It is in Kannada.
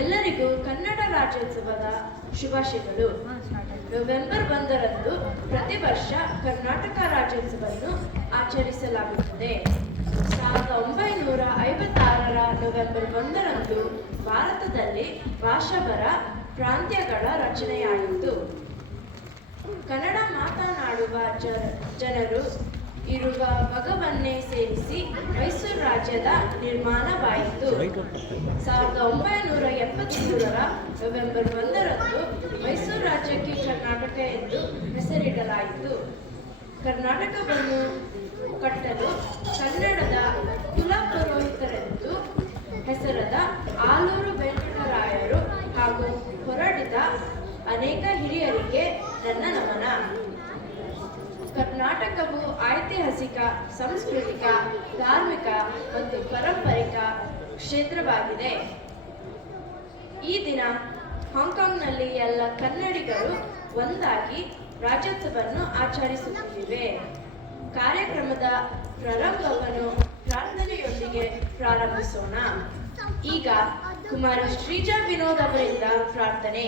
ಎಲ್ಲರಿಗೂ ಕನ್ನಡ ರಾಜ್ಯೋತ್ಸವದ ಶುಭಾಶಯಗಳು. ನವೆಂಬರ್ 1ರಂದು ಪ್ರತಿ ವರ್ಷ ಕರ್ನಾಟಕ ರಾಜ್ಯೋತ್ಸವವನ್ನು ಆಚರಿಸಲಾಗುತ್ತದೆ. 1956ರ ನವೆಂಬರ್ 1ರಂದು ಭಾರತದಲ್ಲಿ ಭಾಷಾಪರ ಪ್ರಾಂತ್ಯಗಳ ರಚನೆಯಾಯಿತು. ಕನ್ನಡ ಮಾತನಾಡುವ ಜನರು ಇರುವ ಭಾಗವನ್ನೇ ಸೇರಿಸಿ ಮೈಸೂರು ರಾಜ್ಯದ ನಿರ್ಮಾಣವಾಯಿತು. 1973ರ ನವೆಂಬರ್ 1ರಂದು ಮೈಸೂರು ರಾಜ್ಯಕ್ಕೆ ಕರ್ನಾಟಕ ಎಂದು ಹೆಸರಿಡಲಾಯಿತು. ಕರ್ನಾಟಕವನ್ನು ಕಟ್ಟಲು ಕನ್ನಡದ ಕುಲಪುರೋಹಿತರೆಂದು ಹೆಸರಾದ ಆಲೂರು ವೆಂಕಟರಾಯರು ಹಾಗೂ ಹೋರಾಡಿದ ಅನೇಕ ಹಿರಿಯರಿಗೆ ನನ್ನ ನಮನ. ಕರ್ನಾಟಕವು ಐತಿಹಾಸಿಕ, ಸಾಂಸ್ಕೃತಿಕ, ಧಾರ್ಮಿಕ ಮತ್ತು ಪಾರಂಪರಿಕ ಕ್ಷೇತ್ರವಾಗಿದೆ. ಈ ದಿನ ಹಾಂಗ್ಕಾಂಗ್ನಲ್ಲಿ ಎಲ್ಲ ಕನ್ನಡಿಗರು ಒಂದಾಗಿ ರಾಜ್ಯೋತ್ಸವವನ್ನು ಆಚರಿಸುತ್ತಿವೆ. ಕಾರ್ಯಕ್ರಮದ ಪ್ರಾರಂಭವನ್ನು ಪ್ರಾರ್ಥನೆಯೊಂದಿಗೆ ಪ್ರಾರಂಭಿಸೋಣ. ಈಗ ಕುಮಾರಿ ಶ್ರೀಜಾ ವಿನೋದ್ ಅವರಿಂದ ಪ್ರಾರ್ಥನೆ.